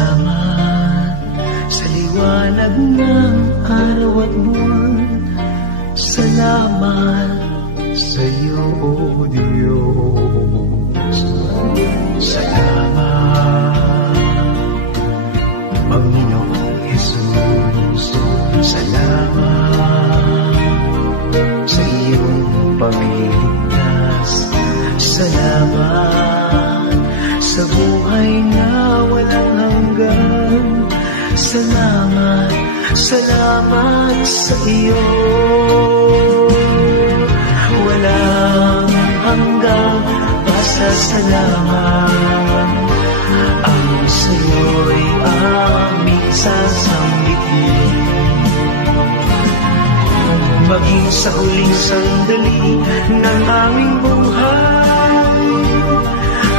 Salamat sa liwanag ng araw at buwan. Salamat sa iyo, O Diyos. Salamat, Panginoong Jesus. Salamat sa iyong pagliligtas. Salamat sa buhay na walang hanggan. Salamat, salamat sa iyo. Walang hanggang pasasalamat ang sa'yo'y aming sasambitin. Maging sa huling sandali ng aming buhay,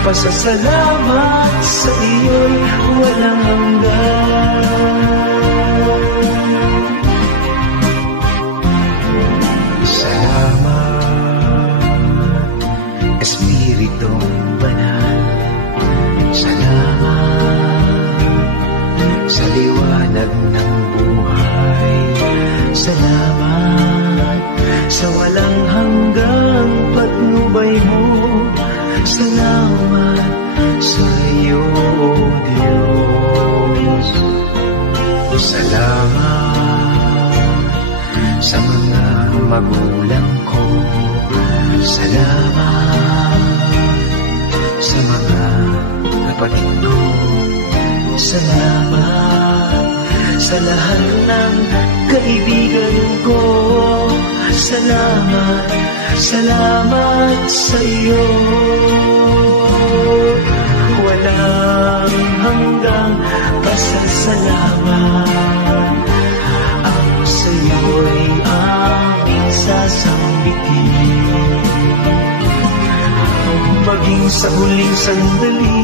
pasasalamat sa iyo'y walang hanggan. Salamat, Espiritong Banal. Salamat sa liwanag ng buhay. Salamat sa walang hanggang patnubay mo. Salamat sa iyo, O Diyos. Salamat sa mga magulang ko. Salamat sa mga kapatid ko. Salamat sa lahat ng kaibigan ko. Salamat, salamat sa iyo. Walang hanggang pasasalamat ang sa iyo'y aming sasambitin. Maging sa huling sandali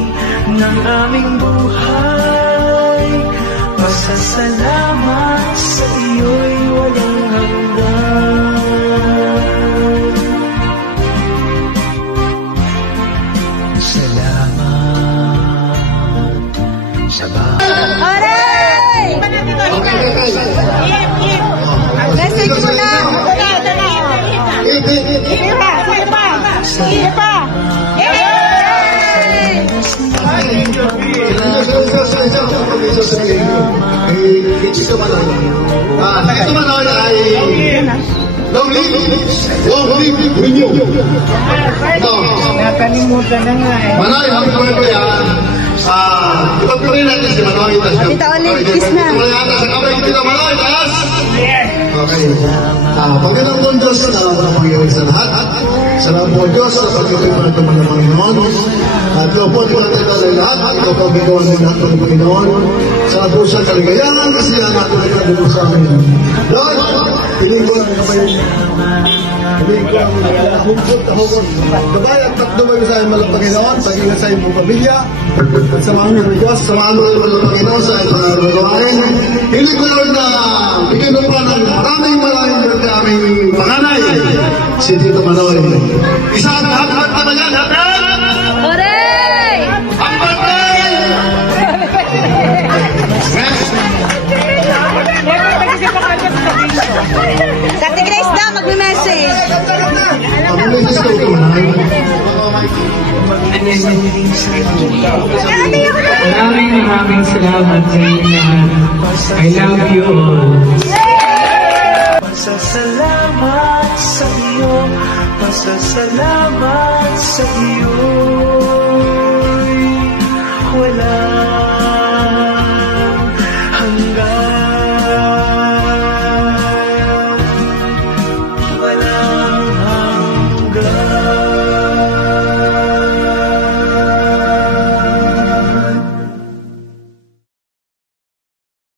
ng aming buhay, pasasalamat sa iyo'y walang hanggan. Salamat sa bahay. Aray! Message mo na! Sige pa! Ito Manoy ay long live Winyo. Nakalimutan na nga eh. Manoy, ang gawin ko yan sa ipagpunin natin si Manoy. Tita Olive, kiss na. Sa kamay kita Manoy, taas! Okay. Pagkatang po Diyos na pangyayari sa lahat. Salamat po Diyos sa pagkakaiman natin ng Panginoon. At lupot po natin tayo lahat. Ikaw po bigawan ng lahat ng Panginoon. Salamat po sa kaligayahan kasi ang ating nagkagano sa amin. Lord, piling ko lang kamay. Piling ko lang humpot na hugot. Gabay at takdumay sa amin malang Panginoon. Pag-ingat sa iyong pamilya. At samahan mo ng Diyos. Samahan mo ng Panginoon sa iyong pangagawain. Hindi ko Lord na bigyan mo pa ng maraming sa aming panganay, si Tito Manoy. Isang lahat-lahat na yan, lahat! Oray! Ang birthday! Kati Grace daw, magme-message. Mag-message ko ito, Manoy. Maraming salamat sa inyo. I love you all. Pasasalamat sa iyo, pasasalamat sa iyo. Wala